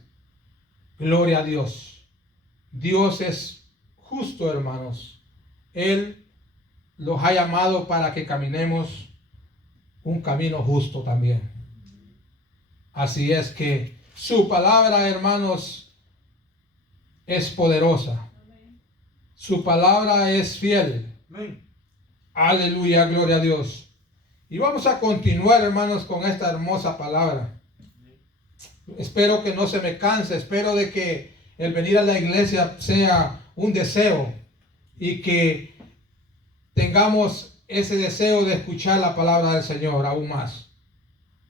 Gloria a Dios. Dios es justo, hermanos. Él los ha llamado para que caminemos un camino justo también. Así es que su palabra, hermanos, es poderosa. Su palabra es fiel. Amén. Aleluya, gloria a Dios. Y vamos a continuar, hermanos, con esta hermosa palabra. Espero que no se me canse. Espero de que el venir a la iglesia sea un deseo y que tengamos ese deseo de escuchar la palabra del Señor aún más.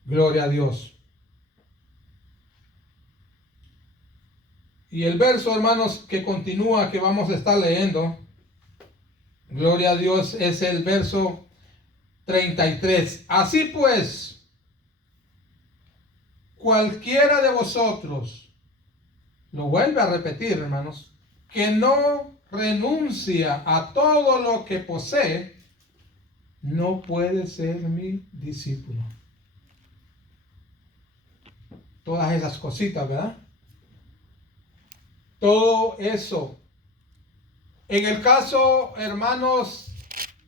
Gloria a Dios. Y el verso, hermanos, que continúa, que vamos a estar leyendo, gloria a Dios, es el verso 33. Así pues, cualquiera de vosotros, lo vuelve a repetir, hermanos, que no renuncia a todo lo que posee, no puede ser mi discípulo. Todas esas cositas, ¿verdad? Todo eso. En el caso, hermanos,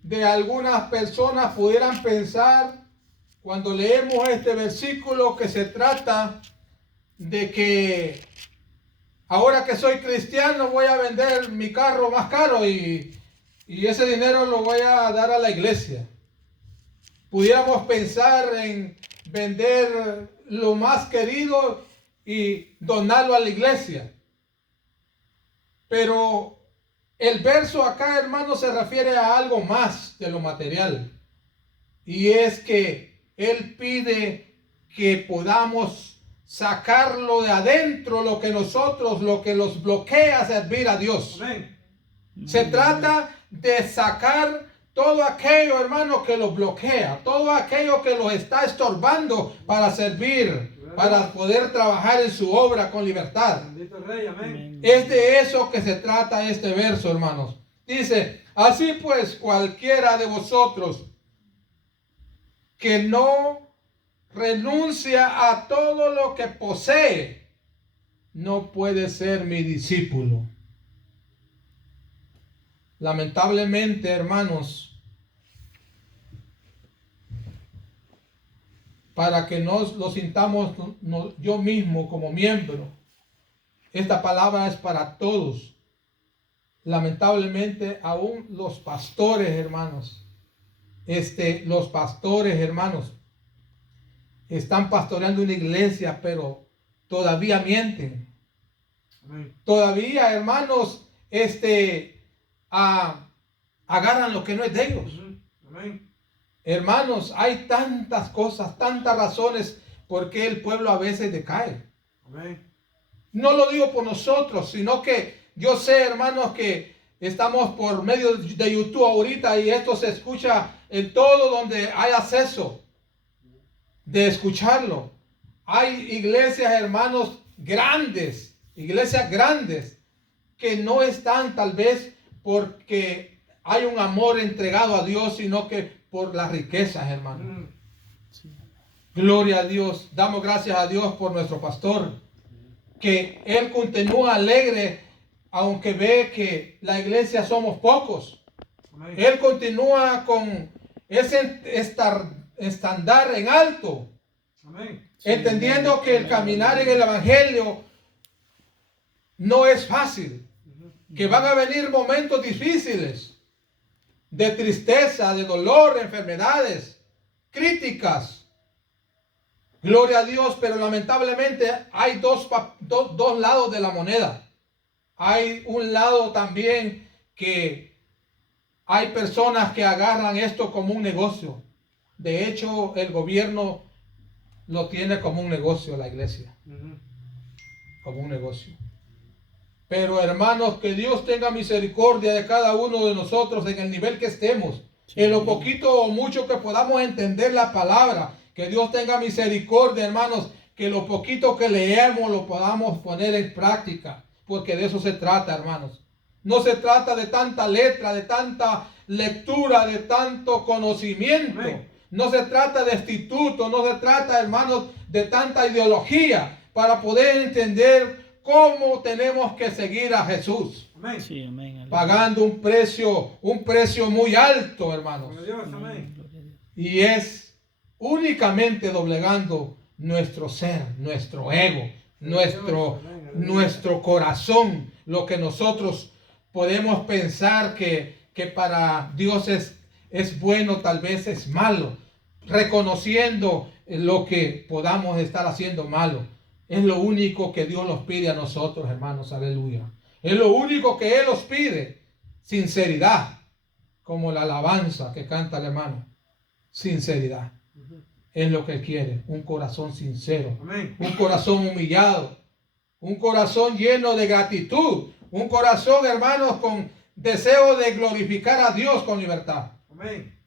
de algunas personas pudieran pensar, cuando leemos este versículo, que se trata de que ahora que soy cristiano voy a vender mi carro más caro y ese dinero lo voy a dar a la iglesia. Pudiéramos pensar en vender lo más querido y donarlo a la iglesia. Pero el verso acá, hermano, se refiere a algo más de lo material. Y es que Él pide que podamos sacarlo de adentro, lo que los bloquea a servir a Dios. Amén. Se trata de sacar todo aquello, hermano, que los bloquea, todo aquello que los está estorbando para servir, para poder trabajar en su obra con libertad. Bendito Rey, amén. Es de eso que se trata este verso, hermanos. Dice, así pues, cualquiera de vosotros que no renuncia a todo lo que posee, no puede ser mi discípulo. lamentablemente, hermanos, para que nos lo sintamos yo mismo como miembro, esta palabra es para todos. Lamentablemente, aún los pastores, hermanos, los pastores, hermanos, están pastoreando una iglesia, pero todavía mienten. Amén. Todavía, hermanos, agarran lo que no es de ellos. Amén. Hermanos, hay tantas cosas, tantas razones por qué el pueblo a veces decae. Amén. No lo digo por nosotros, sino que yo sé, hermanos, que estamos por medio de YouTube ahorita y esto se escucha en todo donde hay acceso de escucharlo. Hay iglesias, hermanos, iglesias grandes, que no están tal vez porque hay un amor entregado a Dios, sino que por las riquezas, hermanos. Gloria a Dios. Damos gracias a Dios por nuestro pastor, que él continúa alegre, aunque ve que la iglesia somos pocos. Amén. Él continúa con ese estandar en alto, Amén. entendiendo que el caminar en el evangelio no es fácil, que van a venir momentos difíciles, de tristeza, de dolor, enfermedades, críticas. Gloria a Dios, pero lamentablemente hay dos lados de la moneda. Hay un lado también que hay personas que agarran esto como un negocio. De hecho, el gobierno lo tiene como un negocio, la iglesia. Como un negocio. Pero hermanos, que Dios tenga misericordia de cada uno de nosotros en el nivel que estemos. En lo poquito o mucho que podamos entender la palabra. Que Dios tenga misericordia, hermanos. Que lo poquito que leemos lo podamos poner en práctica. Porque de eso se trata, hermanos. No se trata de tanta letra, de tanta lectura, de tanto conocimiento. Amén. No se trata de instituto, no se trata, hermanos, de tanta ideología para poder entender cómo tenemos que seguir a Jesús. Amén. Sí, amén. Pagando un precio muy alto, hermanos. Gloria a Dios. Amén. Y es únicamente doblegando nuestro ser, nuestro ego, nuestro corazón, lo que nosotros podemos pensar que para Dios es bueno, tal vez es malo, reconociendo lo que podamos estar haciendo malo. Es lo único que Dios nos pide a nosotros, hermanos, aleluya. Es lo único que Él nos pide, sinceridad, como la alabanza que canta el hermano, sinceridad. Es lo que Él quiere, un corazón sincero, Amén. un corazón humillado, un corazón lleno de gratitud, un corazón, hermanos, con deseo de glorificar a Dios con libertad. Amén.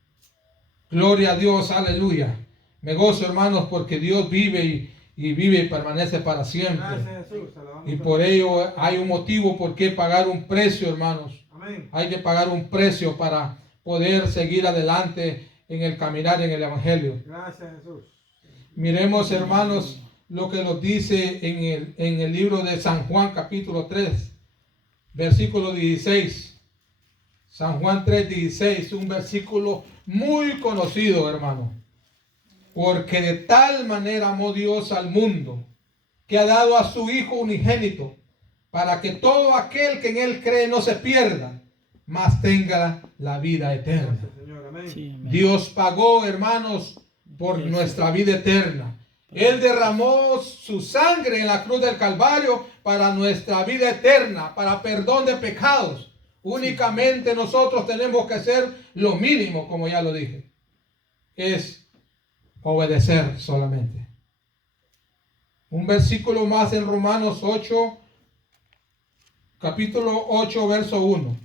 Gloria a Dios, aleluya. Me gozo, hermanos, porque Dios vive y vive y permanece para siempre. Gracias, Jesús. Alabamos Y a por Dios. ello hay un motivo por qué pagar un precio, hermanos. Amén. Hay que pagar un precio para poder seguir adelante en el caminar en el Evangelio. Gracias, Jesús. Miremos, hermanos, lo que nos dice en el libro de San Juan, capítulo 3, versículo 16. San Juan 3:16, un versículo muy conocido, hermano. Porque de tal manera amó Dios al mundo, que ha dado a su Hijo unigénito, para que todo aquel que en Él cree no se pierda, mas tenga la vida eterna. Gracias, Señor. Amén. Sí, amén. Dios pagó, hermanos, por nuestra vida eterna. Él derramó su sangre en la cruz del Calvario para nuestra vida eterna, para perdón de pecados. Únicamente nosotros tenemos que hacer lo mínimo, como ya lo dije. Es obedecer solamente. Un versículo más en Romanos 8, capítulo 8, verso 1.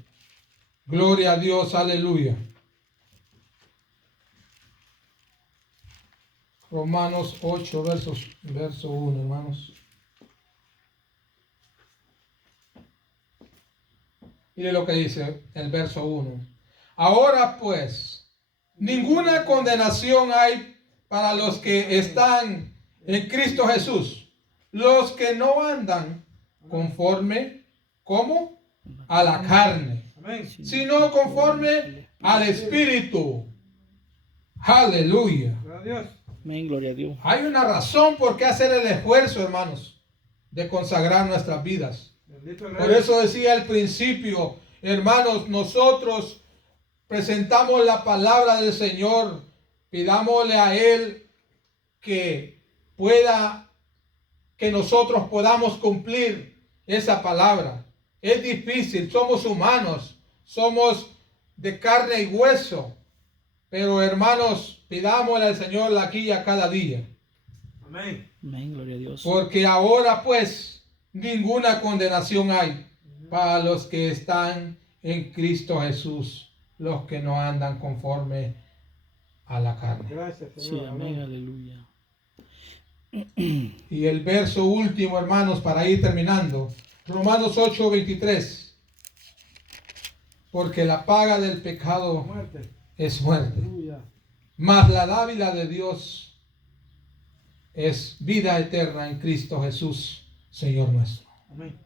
Gloria a Dios, aleluya. Romanos 8, verso 1, hermanos. Mire lo que dice el verso 1. Ahora pues, ninguna condenación hay para los que están en Cristo Jesús. Los que no andan conforme, ¿cómo? A la carne, Amén. sino conforme al Espíritu. Aleluya. Gloria a Dios. Amén, gloria a Dios. Hay una razón por qué hacer el esfuerzo, hermanos, de consagrar nuestras vidas. Bendito el Por Rey. eso decía al principio, hermanos, nosotros presentamos la palabra del Señor, pidámosle a Él que nosotros podamos cumplir esa palabra. Es difícil, somos humanos, somos de carne y hueso, pero hermanos, pidámosle al Señor aquí y a cada día. Amén. Amén, gloria a Dios. Porque ahora pues ninguna condenación hay para los que están en Cristo Jesús, los que no andan conforme a la carne. Gracias, Sí, Señor. amén, aleluya. Y el verso último, hermanos, para ir terminando, Romanos 8:23. Porque la paga del pecado Muerte. es muerte, Aleluya. mas la dádiva de Dios es vida eterna en Cristo Jesús, Señor nuestro. Amén.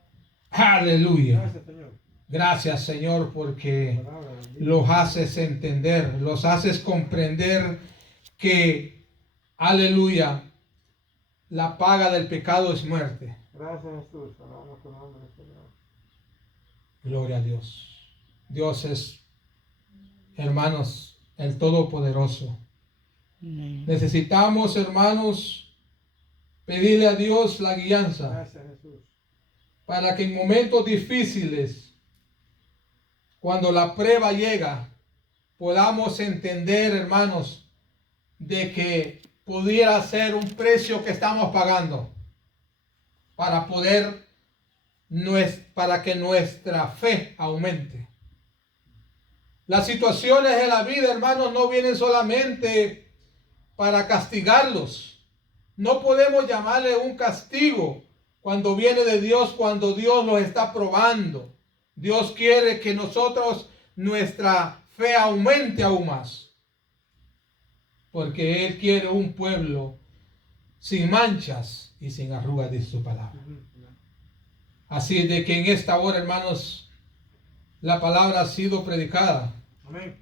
Aleluya. Gracias, Señor. Gracias, Señor, porque Palabra bendita. los haces entender, los haces comprender que, aleluya, la paga del pecado es muerte. Gracias, Jesús. Alabamos tu nombre, Señor. Gloria a Dios. Dios es, hermanos, el Todopoderoso. Amén. Necesitamos, hermanos, pedirle a Dios la guianza Gracias, Jesús. para que en momentos difíciles, cuando la prueba llega, podamos entender, hermanos, de que pudiera ser un precio que estamos pagando para para que nuestra fe aumente. Las situaciones de la vida, hermanos, no vienen solamente para castigarlos. No podemos llamarle un castigo cuando viene de Dios, cuando Dios nos está probando. Dios quiere que nosotros, nuestra fe aumente aún más. Porque Él quiere un pueblo sin manchas y sin arrugas, dice su palabra. Así de que en esta hora, hermanos, la palabra ha sido predicada. Amén.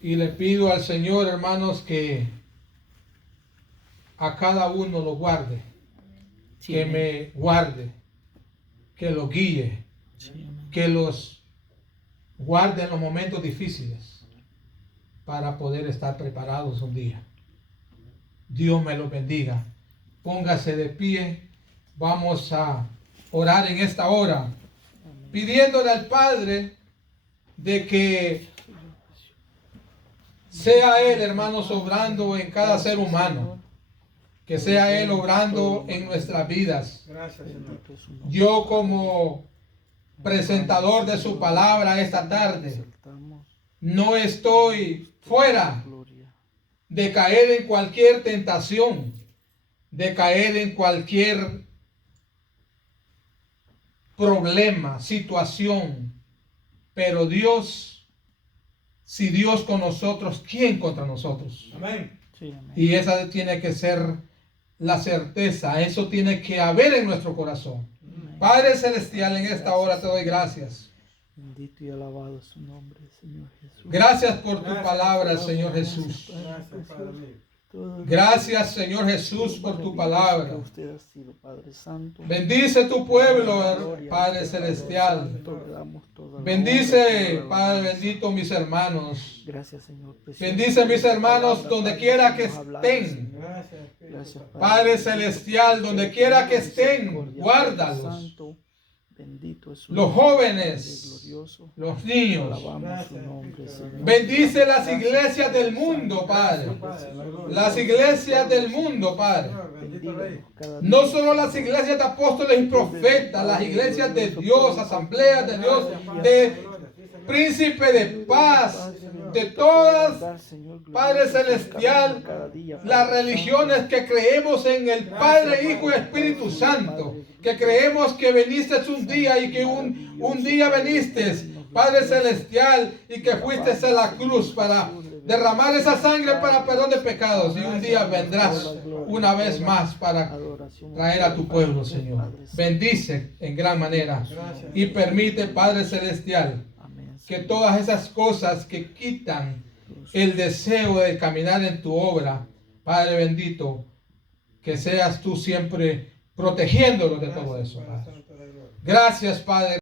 Y le pido al Señor, hermanos, que a cada uno lo guarde. Sí, Que amén. me guarde. Que lo guíe. Sí, amén. Que los guarde en los momentos difíciles para poder estar preparados un día. Dios me los bendiga. Póngase de pie. Vamos a orar en esta hora, pidiéndole al Padre de que sea Él, hermanos, obrando en cada ser humano. Que sea Él obrando en nuestras vidas. Gracias, Señor. Bendito es su nombre. Yo como presentador de su palabra esta tarde, Exaltamos. no estoy fuera Gloria. de caer en cualquier tentación, de caer en cualquier problema, situación. Pero Dios, si Dios con nosotros, ¿quién contra nosotros? Amén. Sí, amén. Y esa tiene que ser la certeza, eso tiene que haber en nuestro corazón. Padre Celestial, en esta hora te doy gracias. Bendito y alabado es su nombre, Señor Jesús. Gracias por tu palabra, Señor Jesús. Gracias, Padre mío. Gracias, Señor Jesús, por tu palabra. Que usted ha sido, Padre Santo. Bendice tu pueblo, Padre Celestial. Santo, le damos toda la honra, Bendice, toda la Padre alabanza. bendito, mis hermanos. Gracias, Señor precioso. Bendice mis hermanos Palabra, donde Padre, quiera que nos hablas, estén. Señor. Gracias, Espíritu Gracias, Santo. Padre Celestial, donde quiera que estén, Misericordia, guárdalos. Padre Santo, bendito es su Los nombre, jóvenes, Padre glorioso. los niños. Alabamos su nombre, Señor. Bendice las iglesias del mundo, Padre. Padre, la gloria. Las iglesias del mundo, Padre. Señor, bendito Rey. Cada No día. solo las iglesias de apóstoles y profetas, las iglesias de Dios, asambleas de Dios, de príncipe de paz, de todas, Padre Celestial, las religiones que creemos en el Padre, Hijo y Espíritu Santo, que creemos que viniste un día y que un día viniste, Padre Celestial, y que fuiste a la cruz para derramar esa sangre para perdón de pecados, y un día vendrás una vez más para traer a tu pueblo, Señor. Bendice en gran manera y permite, Padre Celestial, que todas esas cosas que quitan el deseo de caminar en tu obra, Padre bendito, que seas tú siempre protegiéndolos de todo eso, Padre. Gracias, Padre.